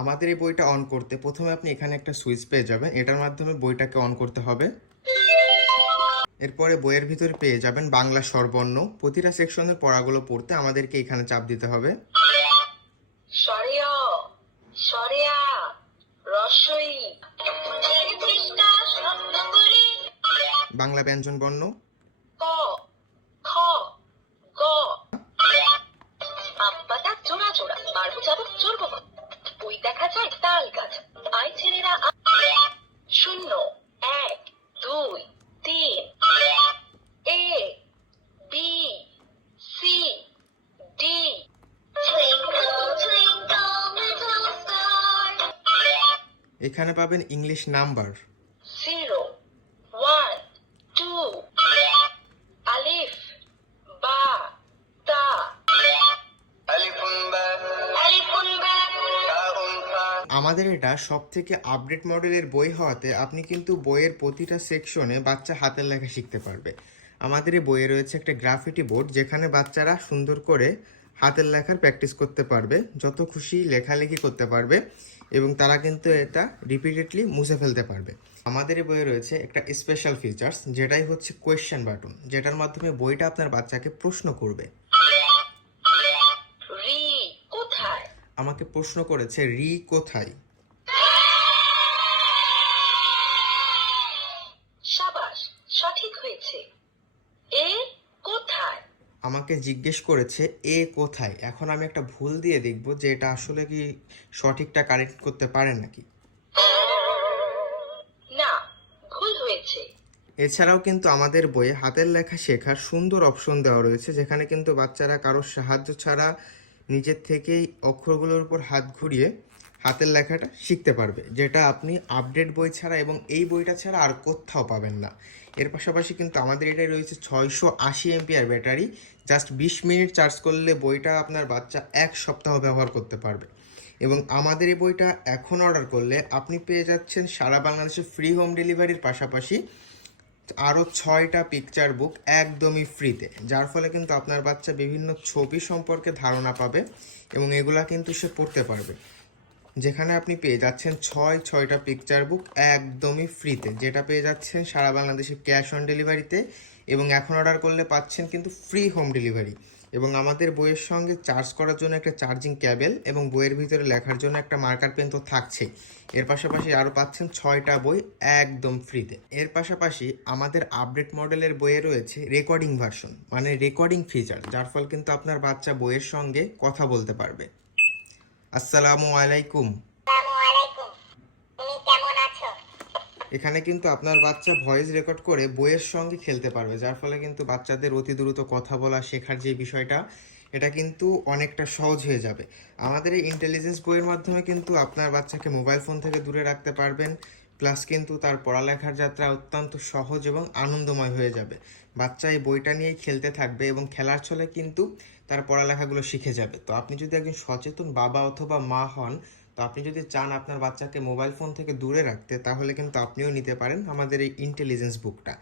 আমাদের এই বইটা অন করতে প্রথমে আপনি এখানে একটা সুইচ পেয়ে যাবেন, এটার মাধ্যমে বইটাকে অন করতে হবে। এরপরে বইয়ের ভিতরে পেয়ে যাবেন বাংলা স্বরবর্ণ। প্রতিটা সেকশনের পড়াগুলো পড়তে আমাদেরকে এখানে চাপ দিতে হবে। সরেয়া সরেয়া রসই বাংলা ব্যঞ্জন বর্ণ, ক খ গ আব্বাটা জোড়া জোড়া বাড়বো যাবো চড়বো বই দেখা যায় তাল গাছ আই ছেলেরা শূন্য 1 2 3 এ বি সি ডি এখানে পাবেন ইংলিশ নাম্বার। 0 1 2 আলিফ বা তা আলিফুন বা তাউন ফা। আমাদের এটা সব থেকে আপডেট মডেলের বই হওয়াতে আপনি কিন্তু বইয়ের প্রতিটা সেকশনে বাচ্চা হাতের লেখা শিখতে পারবে। আমাদের এই বইয়ে রয়েছে একটা গ্রাফিটি বোর্ড, যেখানে বাচ্চারা সুন্দর করে হাতের লেখার প্র্যাকটিস করতে পারবে, যত খুশি লেখালেখি করতে পারবে এবং তারা কিন্তু এটা রিপিটেডলি মুছে ফেলতে পারবে। আমাদের এই বইয়ে রয়েছে একটা স্পেশাল ফিচার্স, যেটাই হচ্ছে কোয়েশ্চেন বাটন, যেটার মাধ্যমে বইটা আপনার বাচ্চাকে প্রশ্ন করবে। রি কোথায়? আমাকে প্রশ্ন করেছে রি কোথায়। শাবাশ, সঠিক হয়েছে। এ কোথায়? আমাকে জিজ্ঞেস করেছে এ কোথায়। এখন আমি একটা ভুল দিয়ে দেখব যে এটা আসলে কি সঠিকটা কারেক্ট করতে পারে নাকি। না, ভুল হয়েছে। এছাড়াও কিন্তু আমাদের বইয়ে হাতের লেখা শেখার সুন্দর অপশন দেওয়া রয়েছে, যেখানে কিন্তু বাচ্চারা কারোর সাহায্য ছাড়া নিজের থেকেই অক্ষরগুলোর উপর হাত ঘুরিয়ে হাতের লেখাটা শিখতে পারবে, যেটা আপনি আপডেট বই ছাড়া এবং এই বইটা ছাড়া আর কোথাও পাবেন না। এর পাশাপাশি কিন্তু আমাদের এটাই রয়েছে 680 MPR battery. Just 20 minute charge করলে বইটা আপনার বাচ্চা 1 সপ্তাহ ব্যবহার করতে পারবে। এবং আমাদের এই বইটা এখন অর্ডার করলে আপনি পেয়ে যাচ্ছেন সারা বাংলাদেশে ফ্রি হোম ডেলিভারির পাশাপাশি আরও 6টা পিকচার বুক একদমই ফ্রিতে, যার ফলে কিন্তু আপনার বাচ্চা বিভিন্ন ছবি সম্পর্কে ধারণা পাবে এবং এগুলা কিন্তু সে পড়তে পারবে। যেখানে আপনি পেয়ে যাচ্ছেন 6টা পিকচার বুক একদমই ফ্রিতে, যেটা পেয়ে যাচ্ছেন সারা বাংলাদেশে ক্যাশ অন ডেলিভারিতে এবং এখন অর্ডার করলে পাচ্ছেন কিন্তু ফ্রি হোম ডেলিভারি। এবং আমাদের বইয়ের সঙ্গে চার্জ করার জন্য একটা চার্জিং ক্যাবেল এবং বইয়ের ভিতরে লেখার জন্য একটা মার্কার পেন তো থাকছেই। এর পাশাপাশি আরও পাচ্ছেন 6টা বই একদম ফ্রিতে। এর পাশাপাশি আমাদের আপডেট মডেলের বইয়ে রয়েছে রেকর্ডিং ভার্সন, মানে রেকর্ডিং ফিচার, যার ফলে কিন্তু আপনার বাচ্চা বইয়ের সঙ্গে কথা বলতে পারবে। আসসালামু আলাইকুম। তুমি কেমন আছো? এখানে কিন্তু আপনার বাচ্চা ভয়েস রেকর্ড করে বইয়ের সঙ্গে খেলতে পারবে, যার ফলে কিন্তু বাচ্চাদের অতি দ্রুত কথা বলা শেখার যে বিষয়টা, এটা কিন্তু অনেকটা সহজ হয়ে যাবে। আমাদের এই ইন্টেলিজেন্স বইয়ের মাধ্যমে কিন্তু আপনার বাচ্চাকে মোবাইল ফোন থেকে দূরে রাখতে পারবেন, প্লাস কিন্তু তার পড়ালেখার যাত্রা অত্যন্ত সহজ এবং আনন্দময় হয়ে যাবে। বাচ্চা এই বইটা নিয়েই খেলতে থাকবে এবং খেলার ছলে কিন্তু তার পড়ালেখাগুলো শিখে যাবে। তো আপনি যদি একজন সচেতন বাবা অথবা মা হন, তো আপনি যদি চান আপনার বাচ্চাকে মোবাইল ফোন থেকে দূরে রাখতে, তাহলে কিন্তু আপনিও নিতে পারেন আমাদের এই ইন্টেলিজেন্স বুকটা।